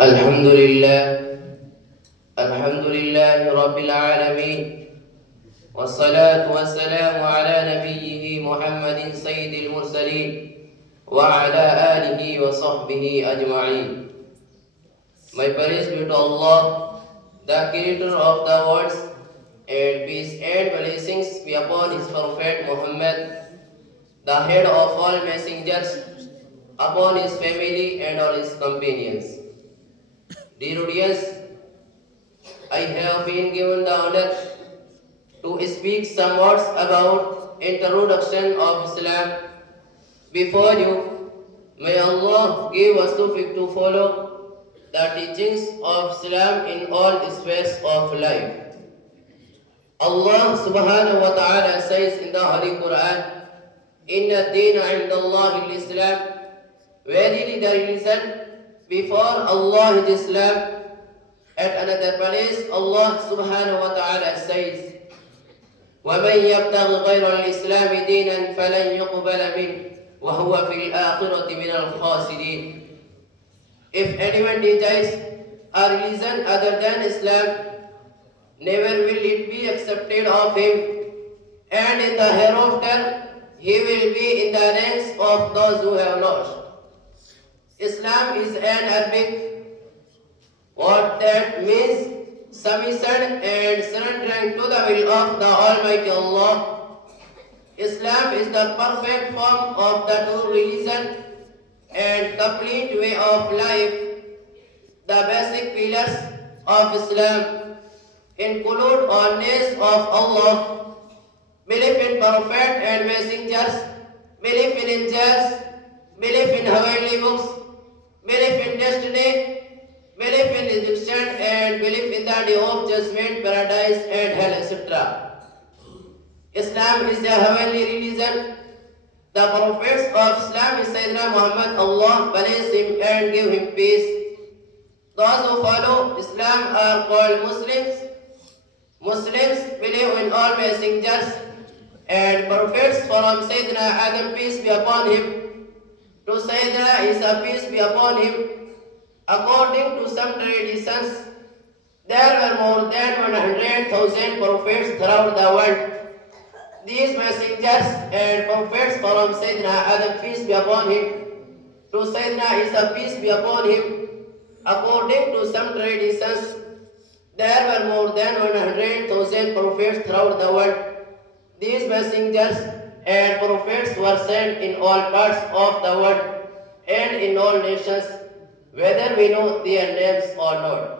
الحمد لله الحمد لله رب العالمين والصلاة والسلام على نبيه محمد سيد المرسلين وعلى آله وصحبه أجمعين. My praise be to Allah, the creator of the worlds, and peace and blessings be upon his prophet Muhammad, the head of all messengers, upon his family and all his companions. Dear audience, I have been given the honor to speak some words about introduction of Islam before you. May Allah give us tawfiq to follow the teachings of Islam in all spheres of life. Allah subhanahu wa ta'ala says in the Holy Quran, Inna deena indallahi al-Islam, verily the religion before Allah is Islam. At another place, Allah subhanahu wa ta'ala says, وَمَنْ يَبْتَغِ غَيْرَ الْإِسْلَامِ دِينًا فَلَنْ يُقْبَلَ مِنْهُ وَهُوَ فِي الْآخِرَةِ مِنَ الْخَاسِرِينَ. If anyone desires a religion other than Islam, never will it be accepted of him, and in the hereafter he will be in the ranks of those who have lost. Islam is an Arabic what that means submission and surrendering to the will of the Almighty Allah. Islam is the perfect form of the true religion and complete way of life. The basic pillars of Islam include oneness of Allah, belief in prophet and messengers, belief in angels, belief in heavenly books, belief in destiny, belief in resurrection, and belief in the day of judgment, paradise and hell, etc. Islam is a heavenly religion. The prophets of Islam is Sayyidina Muhammad, Allah bless him and give him peace. Those who follow Islam are called Muslims. Muslims believe in all messengers and prophets from Sayyidina Adam, peace be upon him, to Sayyidina Isa, peace be upon him. According to some traditions, there were more than 100,000 prophets throughout the world. These messengers and prophets from Sayyidina Adam, peace be upon him, to Sayyidina Isa, peace be upon him. According to some traditions, there were more than 100,000 prophets throughout the world. These messengers and prophets were sent in all parts of the world and in all nations, whether we know their names or not.